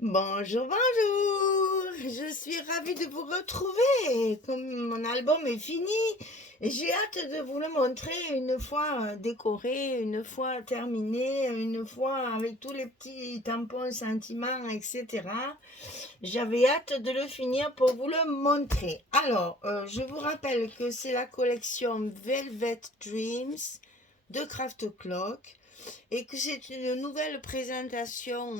Bonjour, bonjour! Je suis ravie de vous retrouver. Comme mon album est fini, j'ai hâte de vous le montrer une fois décoré, une fois terminé, une fois avec tous les petits tampons, sentiments, etc. J'avais hâte de le finir pour vous le montrer. Alors, je vous rappelle que c'est la collection Velvet Dreams de Craft Clock et que c'est une nouvelle présentation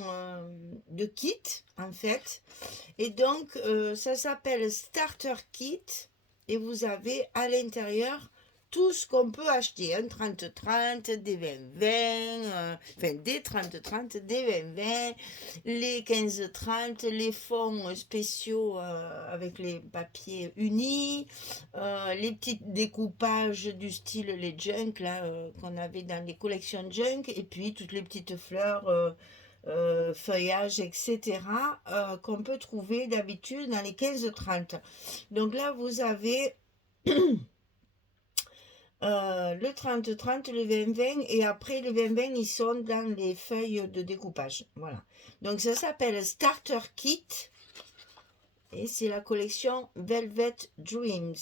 de kit en fait. Et donc ça s'appelle Starter Kit et vous avez à l'intérieur tout ce qu'on peut acheter, un 30-30, des 20-20, enfin des 30-30, des 20-20, les 15-30, les fonds spéciaux avec les papiers unis, les petits découpages du style les junk là qu'on avait dans les collections junk et puis toutes les petites fleurs feuillages etc qu'on peut trouver d'habitude dans les 15-30. Donc là vous avez le 30-30, le 20-20 et après le 20-20 ils sont dans les feuilles de découpage, voilà. Donc ça s'appelle Starter Kit et c'est la collection Velvet Dreams,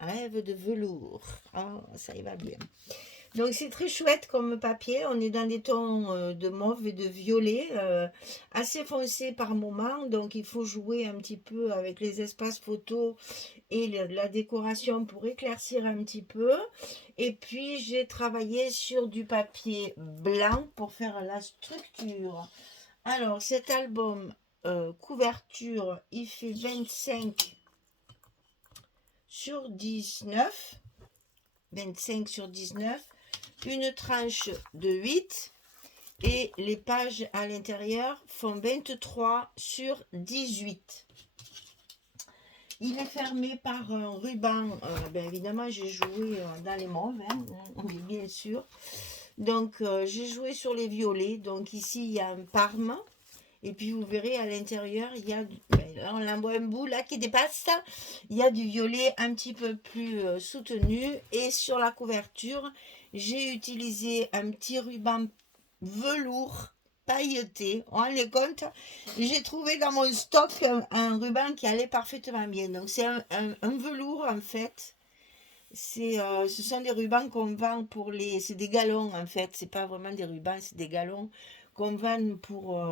rêve de velours. Ah, ça y va bien. Donc c'est très chouette comme papier, on est dans des tons de mauve et de violet, assez foncés par moment, donc il faut jouer un petit peu avec les espaces photos et la décoration pour éclaircir un petit peu. Et puis j'ai travaillé sur du papier blanc pour faire la structure. Alors cet album couverture, il fait 25 sur 19, 25 sur 19, une tranche de 8 et les pages à l'intérieur font 23 sur 18. Il est fermé par un ruban. Bien évidemment, j'ai joué dans les mauves, hein, bien sûr. Donc, j'ai joué sur les violets. Donc, ici, il y a un parme. Et puis, vous verrez à l'intérieur, il y a. Là, on en voit un bout là qui dépasse. Il y a du violet un petit peu plus soutenu. Et sur la couverture, j'ai utilisé un petit ruban velours pailleté. On les compte. J'ai trouvé dans mon stock un ruban qui allait parfaitement bien. Donc c'est un velours en fait. Ce sont des rubans qu'on vend pour les. C'est des galons en fait. C'est pas vraiment des rubans, c'est des galons qu'on vend pour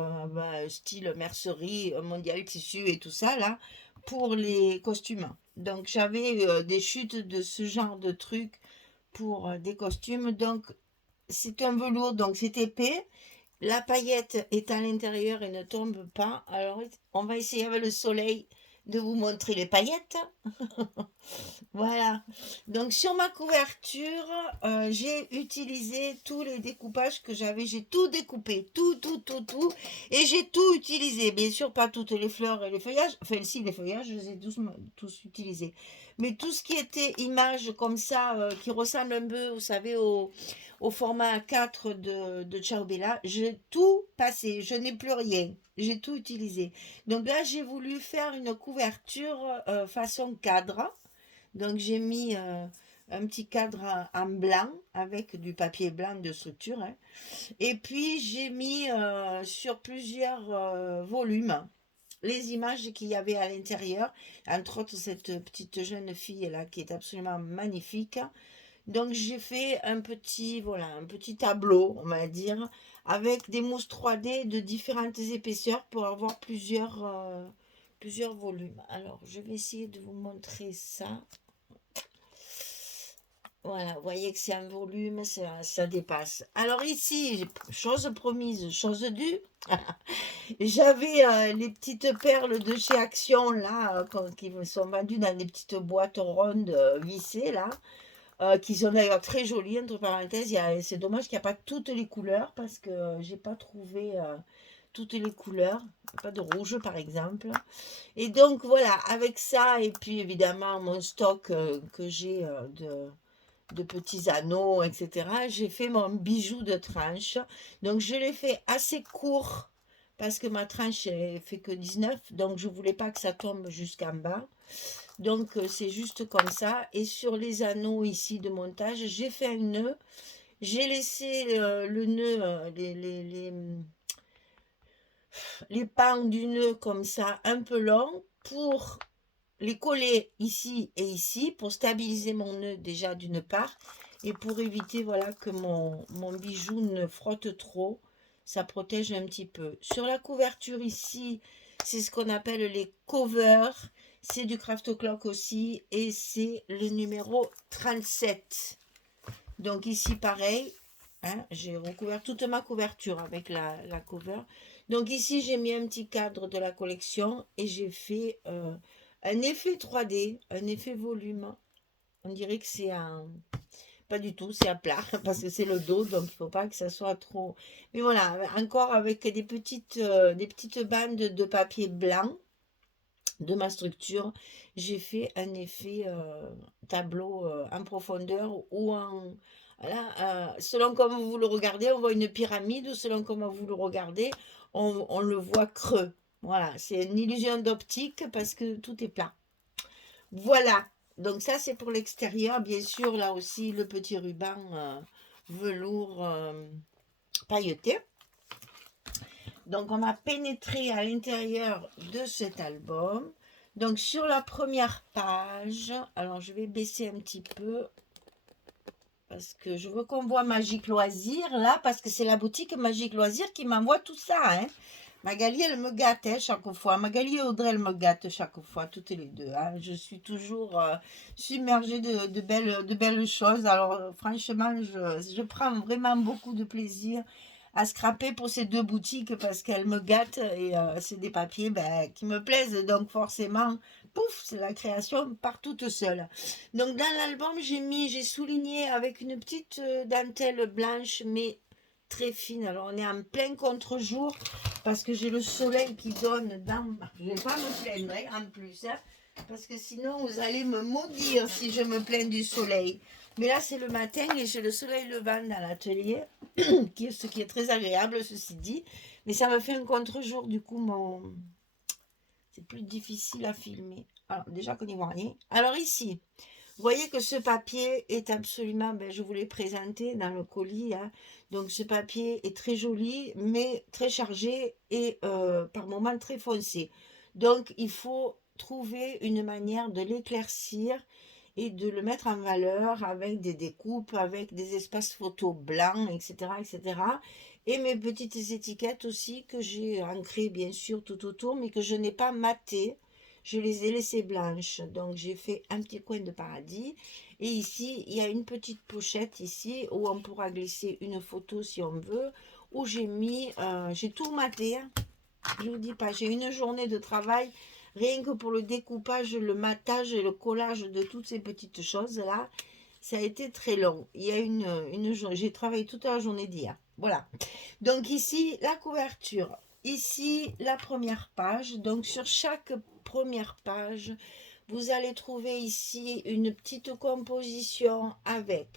style mercerie, mondial tissu et tout ça là pour les costumes. Donc j'avais des chutes de ce genre de trucs pour des costumes. Donc c'est un velours, donc c'est épais. La paillette est à l'intérieur et ne tombe pas. Alors, on va essayer avec le soleil de vous montrer les paillettes. Voilà. Donc, sur ma couverture, j'ai utilisé tous les découpages que j'avais. J'ai tout découpé. Tout, tout, tout, tout. Et j'ai tout utilisé. Bien sûr, pas toutes les fleurs et les feuillages. Enfin, si, les feuillages, je les ai tous utilisés. Mais tout ce qui était image comme ça, qui ressemble un peu, vous savez, au format A4 de Ciao Bella, j'ai tout passé, je n'ai plus rien, j'ai tout utilisé. Donc là, j'ai voulu faire une couverture façon cadre. Donc j'ai mis un petit cadre en blanc avec du papier blanc de structure, hein. Et puis j'ai mis sur plusieurs volumes les images qu'il y avait à l'intérieur, entre autres cette petite jeune fille là qui est absolument magnifique. Donc j'ai fait un petit, voilà, un petit tableau, on va dire, avec des mousses 3D de différentes épaisseurs pour avoir plusieurs volumes. Alors je vais essayer de vous montrer ça. Voilà, vous voyez que c'est un volume, ça dépasse. Alors ici, chose promise, chose due, j'avais les petites perles de chez Action là, qui me sont vendues dans des petites boîtes rondes vissées là. Qui sont d'ailleurs très jolies, entre parenthèses. C'est dommage qu'il n'y a pas toutes les couleurs parce que j'ai pas trouvé toutes les couleurs. Pas de rouge par exemple. Et donc voilà, avec ça, et puis évidemment mon stock que j'ai de petits anneaux, etc., j'ai fait mon bijou de tranche. Donc je l'ai fait assez court parce que ma tranche fait que 19, donc je voulais pas que ça tombe jusqu'en bas. Donc c'est juste comme ça. Et sur les anneaux ici de montage, j'ai fait un nœud. J'ai laissé le nœud, les pans du nœud comme ça, un peu long, pour les coller ici et ici, pour stabiliser mon nœud déjà d'une part, et pour éviter voilà que mon bijou ne frotte trop, ça protège un petit peu. Sur la couverture ici, c'est ce qu'on appelle les covers, c'est du Craft Clock aussi, et c'est le numéro 37. Donc ici pareil, hein, j'ai recouvert toute ma couverture avec la cover. Donc ici j'ai mis un petit cadre de la collection et j'ai fait un effet 3D, un effet volume. On dirait que c'est un... Pas du tout, c'est à plat parce que c'est le dos, donc il ne faut pas que ça soit trop... Mais voilà, encore avec des petites bandes de papier blanc de ma structure, j'ai fait un effet tableau en profondeur ou en... Voilà, selon comment vous le regardez, on voit une pyramide, ou selon comment vous le regardez, on le voit creux. Voilà, c'est une illusion d'optique parce que tout est plat. Voilà, donc ça c'est pour l'extérieur. Bien sûr, là aussi, le petit ruban velours pailleté. Donc on a pénétré à l'intérieur de cet album. Donc sur la première page, alors je vais baisser un petit peu parce que je veux qu'on voit Magique Loisir là, parce que c'est la boutique Magique Loisir qui m'envoie tout ça, hein. Magali, elle me gâte chaque fois. Magali et Audrey, elle me gâtent chaque fois, toutes les deux, hein. Je suis toujours submergée de belles choses. Alors franchement, je prends vraiment beaucoup de plaisir à scraper pour ces deux boutiques parce qu'elles me gâtent et c'est des papiers qui me plaisent. Donc forcément, pouf, c'est la création part toute seule. Donc dans l'album, j'ai souligné avec une petite dentelle blanche, mais très fine. Alors on est en plein contre-jour parce que j'ai le soleil qui donne dans... Je ne vais pas me plaindre en plus, hein, parce que sinon vous allez me maudire si je me plains du soleil. Mais là c'est le matin et j'ai le soleil levant dans l'atelier, ce qui est très agréable ceci dit. Mais ça me fait un contre-jour, du coup c'est plus difficile à filmer. Alors déjà qu'on n'y voit rien. Alors ici, vous voyez que ce papier est absolument, je vous l'ai présenté dans le colis, hein. Donc ce papier est très joli, mais très chargé et par moments très foncé. Donc il faut trouver une manière de l'éclaircir et de le mettre en valeur avec des découpes, avec des espaces photos blancs, etc., etc. Et mes petites étiquettes aussi que j'ai ancrées bien sûr tout autour, mais que je n'ai pas matées. Je les ai laissées blanches. Donc j'ai fait un petit coin de paradis. Et ici, il y a une petite pochette ici où on pourra glisser une photo si on veut. Où j'ai tout maté, hein. Je vous dis pas, j'ai une journée de travail rien que pour le découpage, le matage et le collage de toutes ces petites choses là. Ça a été très long. Il y a j'ai travaillé toute la journée d'hier. Voilà. Donc ici, la couverture. Ici, la première page. Donc sur chaque première page, vous allez trouver ici une petite composition avec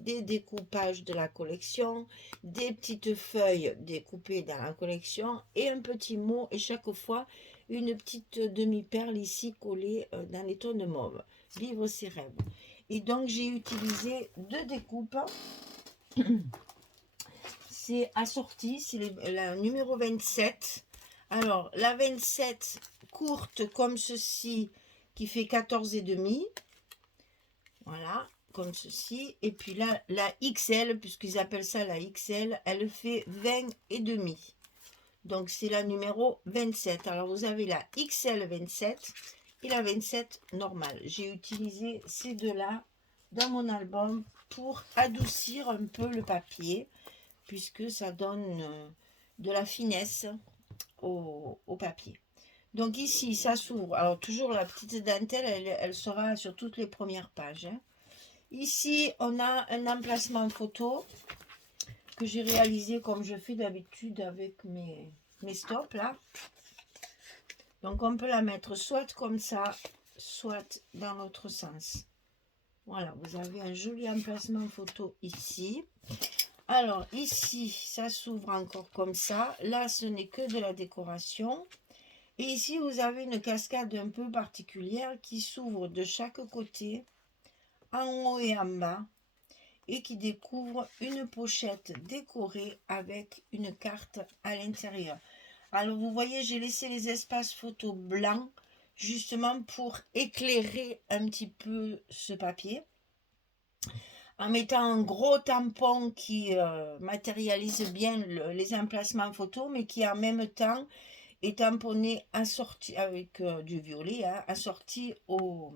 des découpages de la collection, des petites feuilles découpées dans la collection et un petit mot, et chaque fois une petite demi-perle ici collée dans les tons de mauve. Vivre ses rêves. Et donc j'ai utilisé deux découpes. C'est assorti, c'est la numéro 27. Alors la 27 courte comme ceci qui fait 14,5. Voilà, comme ceci. Et puis là, la XL, puisqu'ils appellent ça la XL, elle fait 20,5. Donc c'est la numéro 27. Alors vous avez la XL 27 et la 27 normale. J'ai utilisé ces deux-là dans mon album pour adoucir un peu le papier, puisque ça donne de la finesse au papier. Donc ici, ça s'ouvre. Alors toujours la petite dentelle, elle sera sur toutes les premières pages, hein. Ici, on a un emplacement photo que j'ai réalisé comme je fais d'habitude avec mes stops là. Donc on peut la mettre soit comme ça, soit dans l'autre sens. Voilà, vous avez un joli emplacement photo ici. Alors ici, ça s'ouvre encore comme ça. Là, ce n'est que de la décoration. Et ici, vous avez une cascade un peu particulière qui s'ouvre de chaque côté, en haut et en bas, et qui découvre une pochette décorée avec une carte à l'intérieur. Alors, vous voyez, j'ai laissé les espaces photos blancs, justement pour éclairer un petit peu ce papier, en mettant un gros tampon qui matérialise bien les emplacements photos, mais qui en même temps est tamponné assorti avec du violet, hein, assorti au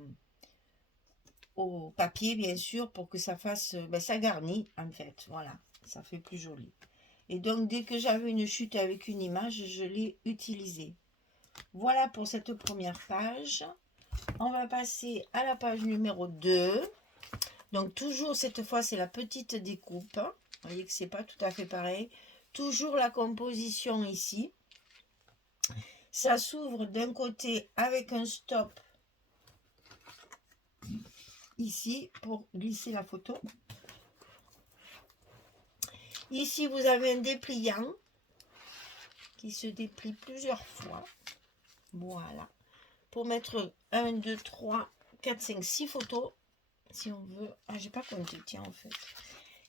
papier, bien sûr, pour que ça fasse, ben, ça garnit, en fait, voilà, ça fait plus joli. Et donc, dès que j'avais une chute avec une image, je l'ai utilisée. Voilà pour cette première page. On va passer à la page numéro 2. Donc, toujours, cette fois, c'est la petite découpe. Vous voyez que c'est pas tout à fait pareil. Toujours la composition ici. Ça s'ouvre d'un côté avec un stop ici pour glisser la photo. Ici, vous avez un dépliant qui se déplie plusieurs fois. Voilà. Pour mettre 1, 2, 3, 4, 5, 6 photos. Si on veut. Ah, j'ai pas compté, tiens, en fait.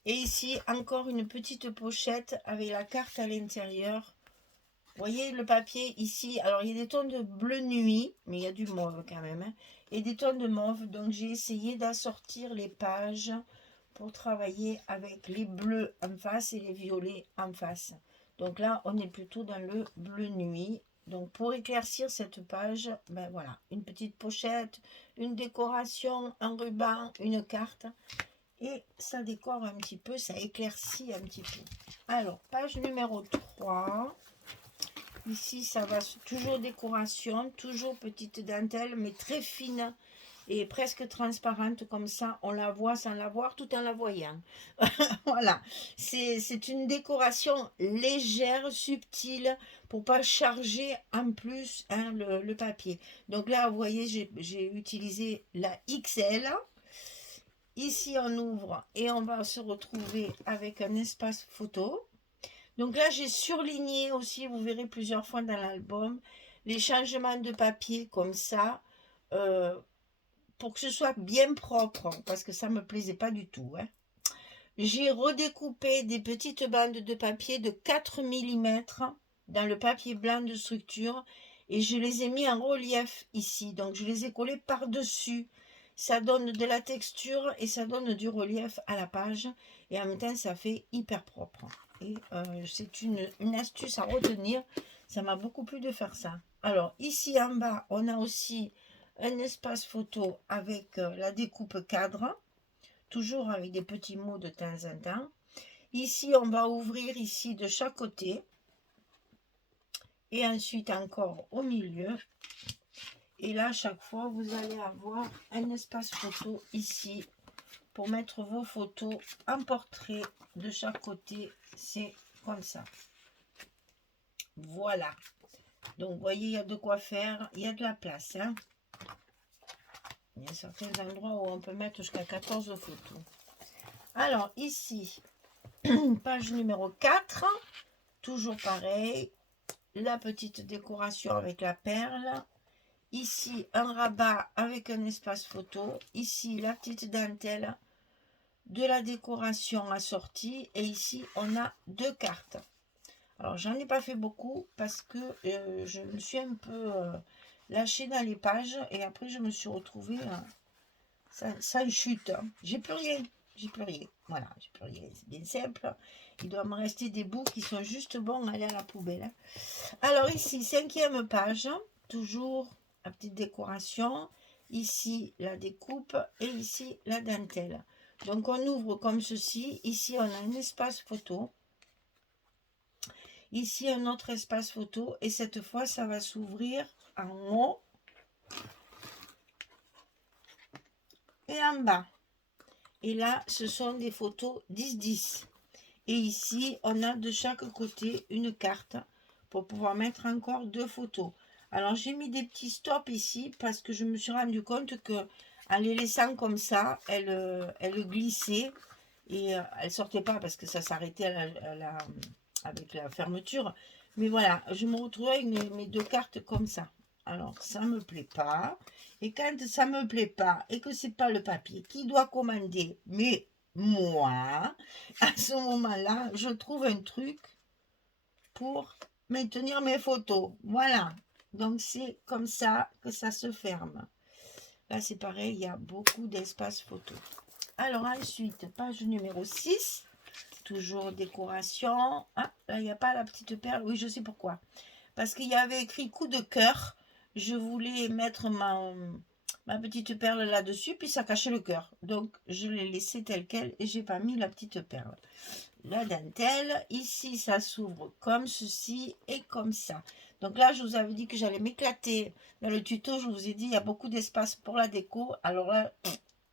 Et ici, encore une petite pochette avec la carte à l'intérieur. Vous voyez le papier ici. Alors, il y a des tons de bleu nuit, mais il y a du mauve quand même. Hein, et des tons de mauve. Donc, j'ai essayé d'assortir les pages pour travailler avec les bleus en face et les violets en face. Donc là, on est plutôt dans le bleu nuit. Donc, pour éclaircir cette page, ben voilà, une petite pochette, une décoration, un ruban, une carte. Et ça décore un petit peu, ça éclaircit un petit peu. Alors, page numéro 3. Ici, ça va toujours décoration, toujours petite dentelle, mais très fine et presque transparente comme ça. On la voit sans la voir, tout en la voyant. Voilà, c'est une décoration légère, subtile, pour pas charger en plus hein, le papier. Donc là, vous voyez, j'ai utilisé la XL. Ici, on ouvre et on va se retrouver avec un espace photo. Donc là, j'ai surligné aussi, vous verrez plusieurs fois dans l'album, les changements de papier comme ça, pour que ce soit bien propre, parce que ça ne me plaisait pas du tout. Hein. J'ai redécoupé des petites bandes de papier de 4 mm dans le papier blanc de structure et je les ai mis en relief ici. Donc, je les ai collés par-dessus. Ça donne de la texture et ça donne du relief à la page. Et en même temps, ça fait hyper propre. Et c'est une astuce à retenir. Ça m'a beaucoup plu de faire ça. Alors, ici en bas, on a aussi un espace photo avec la découpe cadre. Toujours avec des petits mots de temps en temps. Ici, on va ouvrir ici de chaque côté. Et ensuite encore au milieu. Et là, chaque fois, vous allez avoir un espace photo ici pour mettre vos photos en portrait de chaque côté. C'est comme ça. Voilà. Donc, vous voyez, il y a de quoi faire. Il y a de la place. Hein. Il y a certains endroits où on peut mettre jusqu'à 14 photos. Alors, ici, page numéro 4. Toujours pareil. La petite décoration avec la perle. Ici, un rabat avec un espace photo. Ici, la petite dentelle de la décoration assortie. Et ici, on a 2 cartes. Alors, j'en ai pas fait beaucoup parce que je me suis un peu lâchée dans les pages. Et après, je me suis retrouvée sans chute. J'ai plus rien. J'ai plus rien. Voilà, j'ai plus rien. C'est bien simple. Il doit me rester des bouts qui sont juste bons à aller à la poubelle. Alors ici, 5e page. Toujours la petite décoration. Ici, la découpe. Et ici, la dentelle. Donc, on ouvre comme ceci. Ici, on a un espace photo. Ici, un autre espace photo. Et cette fois, ça va s'ouvrir en haut et en bas. Et là, ce sont des photos 10-10. Et ici, on a de chaque côté une carte pour pouvoir mettre encore 2 photos. Alors, j'ai mis des petits stops ici parce que je me suis rendu compte que en les laissant comme ça, elles glissaient et elles ne sortaient pas parce que ça s'arrêtait avec la fermeture. Mais voilà, je me retrouvais avec mes 2 cartes comme ça. Alors, ça ne me plaît pas. Et quand ça ne me plaît pas et que ce n'est pas le papier qui doit commander, mais moi, à ce moment-là, je trouve un truc pour maintenir mes photos. Voilà. Donc, c'est comme ça que ça se ferme. Là, c'est pareil, il y a beaucoup d'espace photo. Alors, ensuite, page numéro 6. Toujours décoration. Ah, là, il n'y a pas la petite perle. Oui, je sais pourquoi. Parce qu'il y avait écrit coup de cœur. Je voulais mettre ma petite perle là-dessus, puis ça cachait le cœur. Donc, je l'ai laissé tel quel et j'ai pas mis la petite perle. La dentelle, ici, ça s'ouvre comme ceci et comme ça. Donc là, je vous avais dit que j'allais m'éclater. Dans le tuto, je vous ai dit, il y a beaucoup d'espace pour la déco. Alors là,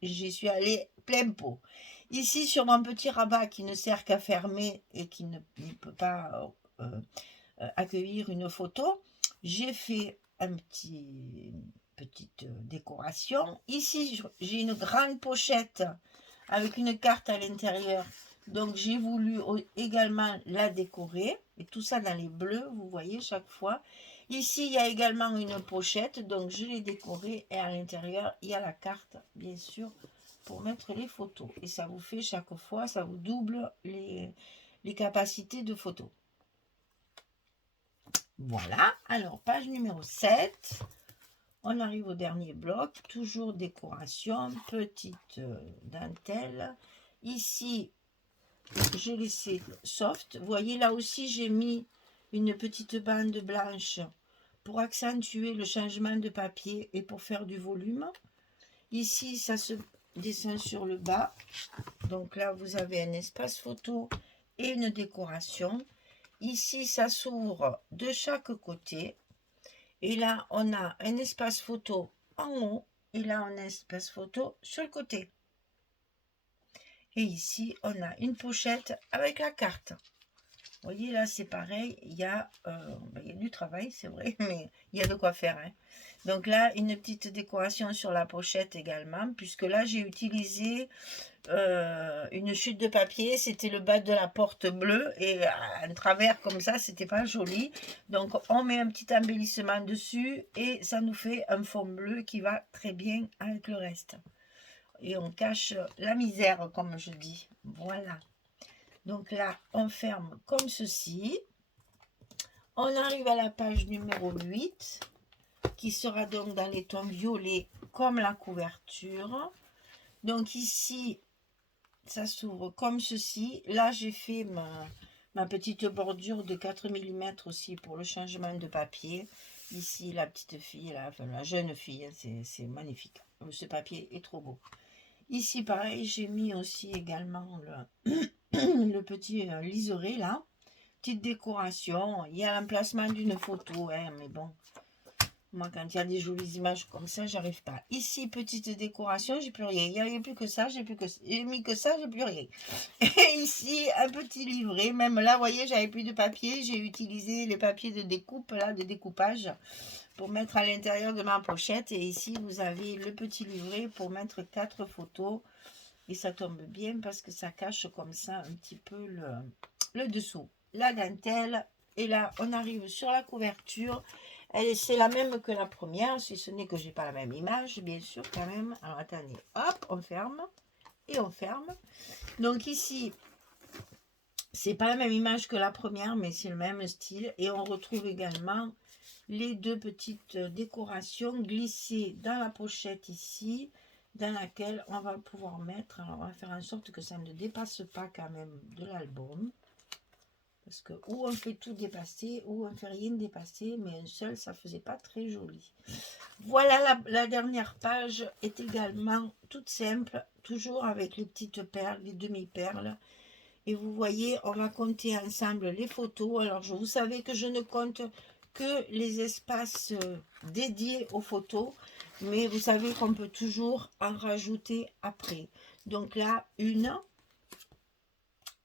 j'y suis allée plein pot. Ici, sur mon petit rabat qui ne sert qu'à fermer et qui ne peut pas accueillir une photo, j'ai fait une petite décoration. Ici, j'ai une grande pochette avec une carte à l'intérieur. Donc, j'ai voulu également la décorer. Et tout ça dans les bleus, vous voyez, chaque fois. Ici, il y a également une pochette. Donc, je l'ai décorée. Et à l'intérieur, il y a la carte, bien sûr, pour mettre les photos. Et ça vous fait chaque fois, ça vous double les capacités de photos. Voilà. Alors, page numéro 7. On arrive au dernier bloc. Toujours décoration. Petite dentelle. Ici, j'ai laissé soft. Vous voyez, là aussi, j'ai mis une petite bande blanche pour accentuer le changement de papier et pour faire du volume. Ici, ça se descend sur le bas. Donc là, vous avez un espace photo et une décoration. Ici, ça s'ouvre de chaque côté. Et là, on a un espace photo en haut. Et là, on a un espace photo sur le côté. Et ici, on a une pochette avec la carte. Vous voyez, là, c'est pareil. Il y a du travail, c'est vrai, mais il y a de quoi faire. Hein. Donc là, une petite décoration sur la pochette également, puisque là, j'ai utilisé une chute de papier. C'était le bas de la porte bleue et un travers comme ça, c'était pas joli. Donc, on met un petit embellissement dessus et ça nous fait un fond bleu qui va très bien avec le reste. Et on cache la misère, comme je dis. Voilà. Donc là, on ferme comme ceci. On arrive à la page numéro 8, qui sera donc dans les tons violets comme la couverture. Donc ici, ça s'ouvre comme ceci. Là, j'ai fait ma petite bordure de 4 mm aussi pour le changement de papier. Ici, la petite fille, là, enfin la jeune fille, hein, c'est magnifique. Ce papier est trop beau. Ici, pareil, j'ai mis aussi également le petit liseré, là. Petite décoration. Il y a l'emplacement d'une photo, hein, mais bon. Moi, quand il y a des jolies images comme ça, j'arrive pas. Ici, petite décoration, j'ai plus rien. Il n'y avait plus que ça, j'ai mis que ça, j'ai plus rien. Et ici, un petit livret. Même là, vous voyez, j'avais plus de papier. J'ai utilisé les papiers de découpe, là, de découpage, pour mettre à l'intérieur de ma pochette. Et ici, vous avez le petit livret pour mettre 4 photos. Et ça tombe bien parce que ça cache comme ça un petit peu le dessous. La dentelle. Et là, on arrive sur la couverture. C'est la même que la première, si ce n'est que j'ai pas la même image, bien sûr, quand même. Alors, attendez. Hop, on ferme. Et on ferme. Donc ici, c'est pas la même image que la première, mais c'est le même style. Et on retrouve également les 2 petites décorations glissées dans la pochette ici, dans laquelle on va pouvoir mettre, alors on va faire en sorte que ça ne dépasse pas quand même de l'album, parce que ou on fait tout dépasser, ou on fait rien dépasser, mais un seul, ça faisait pas très joli. Voilà, la dernière page est également toute simple, toujours avec les petites perles, les demi-perles. Et vous voyez, on va compter ensemble les photos. Alors, vous savez que je ne compte que les espaces dédiés aux photos, mais vous savez qu'on peut toujours en rajouter après. Donc là, 1,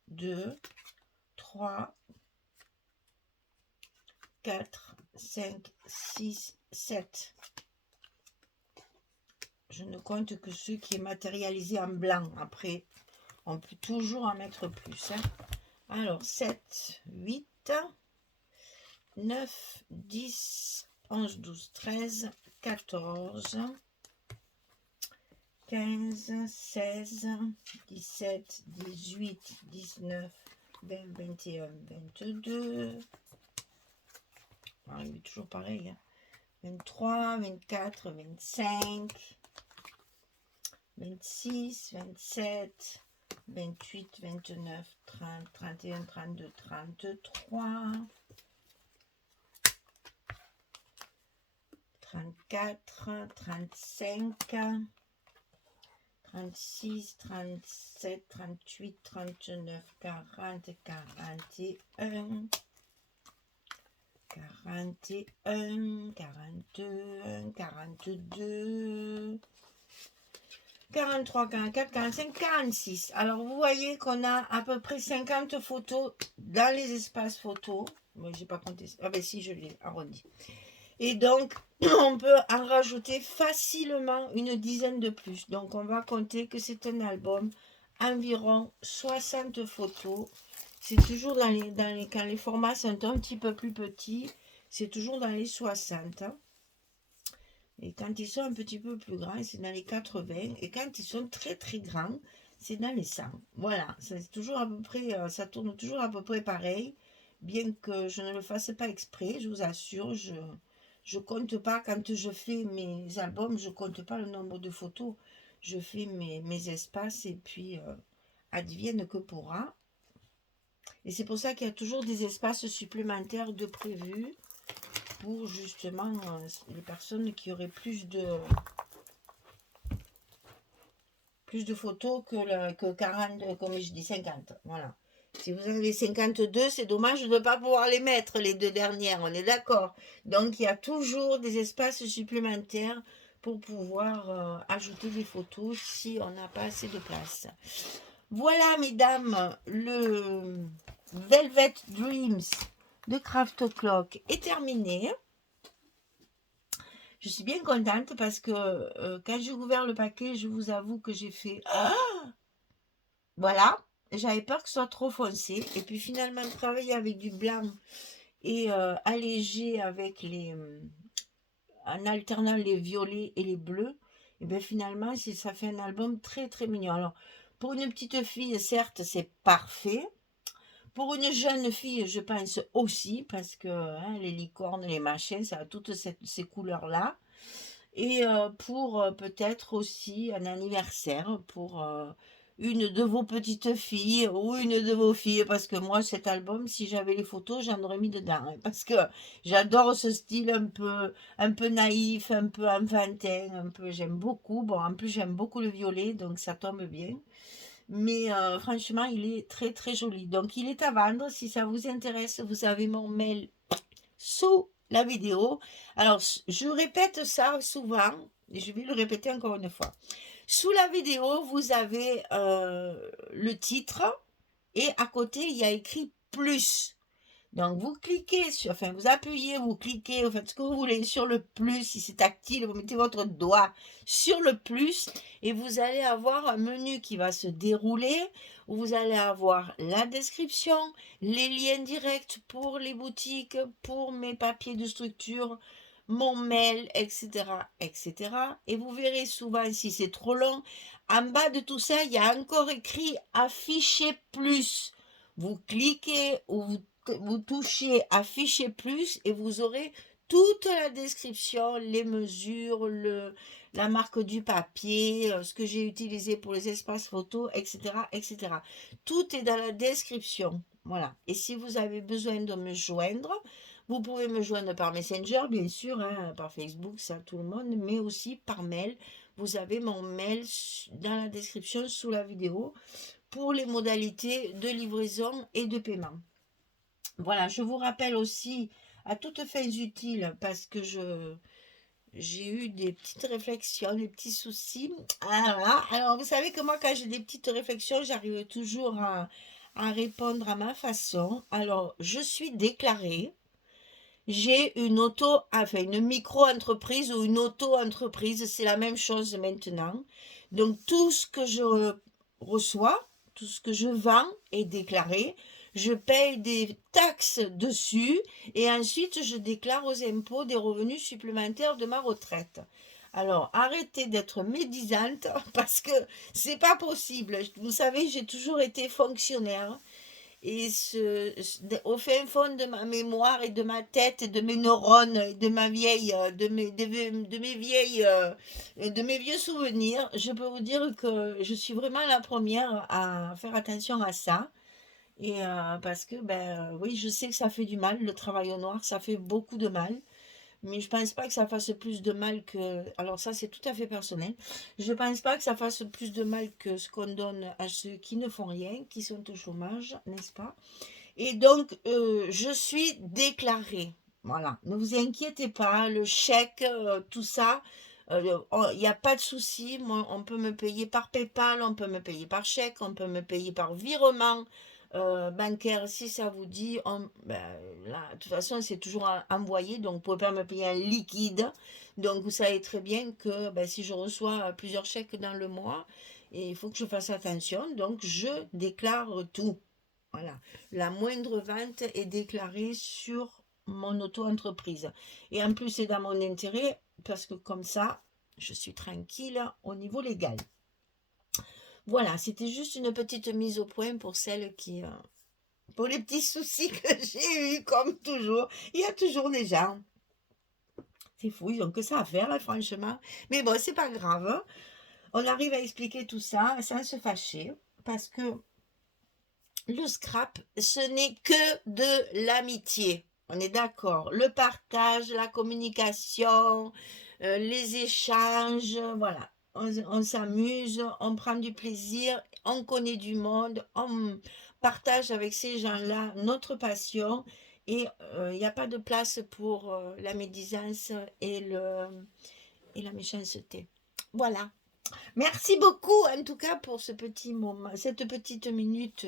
2, 3, 4, 5, 6, 7. Je ne compte que ceux qui est matérialisé en blanc. Après, on peut toujours en mettre plus. Hein. Alors, 7, 8, 9, 10, 11, 12, 13, 14, 15, 16, 17, 18, 19, 20, 21, 22, arrive toujours pareil. Hein. 23, 24, 25, 26, 27, 28, 29, 30, 31, 32, 33, 34, 35, 36, 37, 38, 39, 40, 41, 41, 42, 42, 43, 44, 45, 46. Alors, vous voyez qu'on a à peu près 50 photos dans les espaces photos. Moi, j'ai pas compté. Ah ben si, je l'ai arrondi. Et donc, on peut en rajouter facilement une dizaine de plus. Donc, on va compter que c'est un album environ 60 photos. C'est toujours quand les formats sont un petit peu plus petits, c'est toujours dans les 60. Hein. Et quand ils sont un petit peu plus grands, c'est dans les 80. Et quand ils sont très très grands, c'est dans les 100. Voilà, c'est toujours à peu près, ça tourne toujours à peu près pareil. Bien que je ne le fasse pas exprès, je vous assure, je compte pas, quand je fais mes albums, je compte pas le nombre de photos. Je fais mes espaces et puis advienne que pourra. Et c'est pour ça qu'il y a toujours des espaces supplémentaires de prévus pour justement les personnes qui auraient plus de photos que 40, comme je dis 50. Voilà. Si vous avez 52, c'est dommage de ne pas pouvoir les mettre, les deux dernières, on est d'accord. Donc il y a toujours des espaces supplémentaires pour pouvoir ajouter des photos si on n'a pas assez de place. Voilà, mesdames, le Velvet Dreams de Craft Clock est terminé. Je suis bien contente parce que quand j'ai ouvert le paquet, je vous avoue que j'ai fait voilà, j'avais peur que ce soit trop foncé. Et puis finalement, travailler avec du blanc et alléger avec en alternant les violets et les bleus, et bien finalement, ça fait un album très très mignon. Alors, pour une petite fille, certes, c'est parfait. Pour une jeune fille, je pense aussi, parce que hein, les licornes, les machins, ça a toutes ces couleurs-là. Et pour peut-être aussi un anniversaire pour une de vos petites filles ou une de vos filles, parce que moi, cet album, si j'avais les photos, j'en aurais mis dedans. Hein, parce que j'adore ce style un peu naïf, un peu enfantin, un peu, j'aime beaucoup. Bon, en plus, j'aime beaucoup le violet, donc ça tombe bien. Mais franchement, il est très très joli. Donc, il est à vendre. Si ça vous intéresse, vous avez mon mail sous la vidéo. Alors, je répète ça souvent. Et je vais le répéter encore une fois. Sous la vidéo, vous avez le titre. Et à côté, il y a écrit plus. Donc, vous cliquez sur, enfin, vous appuyez, vous cliquez, vous faites ce que vous voulez sur le plus. Si c'est tactile, vous mettez votre doigt sur le plus et vous allez avoir un menu qui va se dérouler où vous allez avoir la description, les liens directs pour les boutiques, pour mes papiers de structure, mon mail, etc., etc. Et vous verrez souvent, si c'est trop long, en bas de tout ça, il y a encore écrit afficher plus. Vous cliquez ou vous touchez afficher plus et vous aurez toute la description, les mesures, la marque du papier, ce que j'ai utilisé pour les espaces photos, etc., etc. Tout est dans la description. Voilà. Et si vous avez besoin de me joindre, vous pouvez me joindre par Messenger, bien sûr, hein, par Facebook, ça tout le monde, mais aussi par mail. Vous avez mon mail dans la description sous la vidéo pour les modalités de livraison et de paiement. Voilà, je vous rappelle aussi à toutes fins utiles parce que j'ai eu des petites réflexions, des petits soucis. Voilà. Alors, vous savez que moi, quand j'ai des petites réflexions, j'arrive toujours à répondre à ma façon. Alors, je suis déclarée. J'ai une micro-entreprise ou une auto-entreprise, c'est la même chose maintenant. Donc, tout ce que je reçois, tout ce que je vends est déclaré. Je paye des taxes dessus et ensuite je déclare aux impôts des revenus supplémentaires de ma retraite. Alors, arrêtez d'être médisante parce que c'est pas possible. Vous savez, j'ai toujours été fonctionnaire. Et au fin fond de ma mémoire et de ma tête et de mes neurones et de ma vieille, de mes vieilles, de mes vieux souvenirs, je peux vous dire que je suis vraiment la première à faire attention à ça. Et parce que, ben, oui, je sais que ça fait du mal, le travail au noir, ça fait beaucoup de mal. Mais je pense pas que ça fasse plus de mal que... Alors ça, c'est tout à fait personnel. Je pense pas que ça fasse plus de mal que ce qu'on donne à ceux qui ne font rien, qui sont au chômage, n'est-ce pas? Et donc, je suis déclarée. Voilà. Ne vous inquiétez pas, le chèque, tout ça, il n'y a pas de souci. Moi, on peut me payer par PayPal, on peut me payer par chèque, on peut me payer par virement bancaire si ça vous dit. Ben, là, de toute façon, c'est toujours envoyé, donc vous pouvez pas me payer en liquide. Donc, vous savez très bien que ben, si je reçois plusieurs chèques dans le mois, il faut que je fasse attention. Donc, je déclare tout. Voilà. La moindre vente est déclarée sur mon auto-entreprise. Et en plus, c'est dans mon intérêt parce que comme ça, je suis tranquille au niveau légal. Voilà, c'était juste une petite mise au point pour celles qui... pour les petits soucis que j'ai eus, comme toujours. Il y a toujours des gens. C'est fou, ils ont que ça à faire, là, franchement. Mais bon, c'est pas grave, hein. On arrive à expliquer tout ça sans se fâcher. Parce que le scrap, ce n'est que de l'amitié. On est d'accord. Le partage, la communication, les échanges, voilà. On s'amuse, on prend du plaisir, on connaît du monde, on partage avec ces gens-là notre passion et il n'y a pas de place pour la médisance et la méchanceté. Voilà. Merci beaucoup en tout cas pour ce petit moment, cette petite minute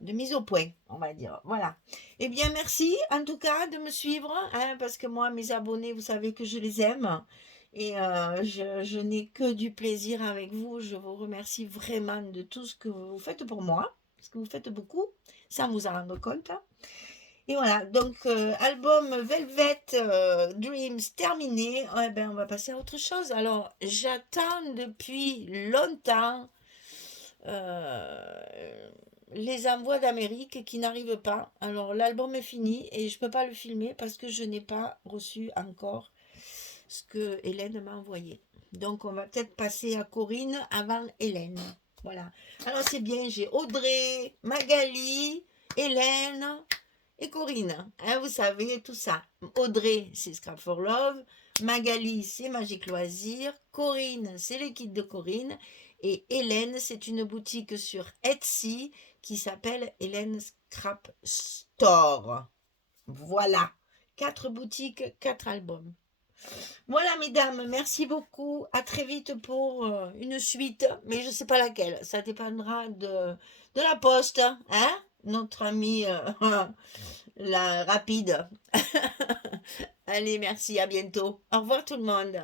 de mise au point, on va dire. Voilà. Eh bien, merci en tout cas de me suivre, hein, parce que moi, mes abonnés, vous savez que je les aime. Et je n'ai que du plaisir avec vous. Je vous remercie vraiment de tout ce que vous faites pour moi, parce que vous faites beaucoup, sans vous en rendre compte. Et voilà, donc album Velvet Dreams terminé. Ouais, ben, on va passer à autre chose. Alors, j'attends depuis longtemps les envois d'Amérique qui n'arrivent pas. Alors l'album est fini et je ne peux pas le filmer parce que je n'ai pas reçu encore ce que Hélène m'a envoyé. Donc on va peut-être passer à Corinne avant Hélène. Voilà. Alors c'est bien, j'ai Audrey, Magali, Hélène et Corinne. Hein, vous savez tout ça. Audrey, c'est Scrap for Love. Magali, c'est Magique Loisir. Corinne, c'est les kits de Corinne. Et Hélène, c'est une boutique sur Etsy qui s'appelle Hélène Scrap Store. Voilà. 4 boutiques, 4 albums. Voilà, mesdames, merci beaucoup. À très vite pour une suite, mais je ne sais pas laquelle. Ça dépendra de la poste, hein? Notre ami la rapide. Allez, merci, à bientôt. Au revoir tout le monde.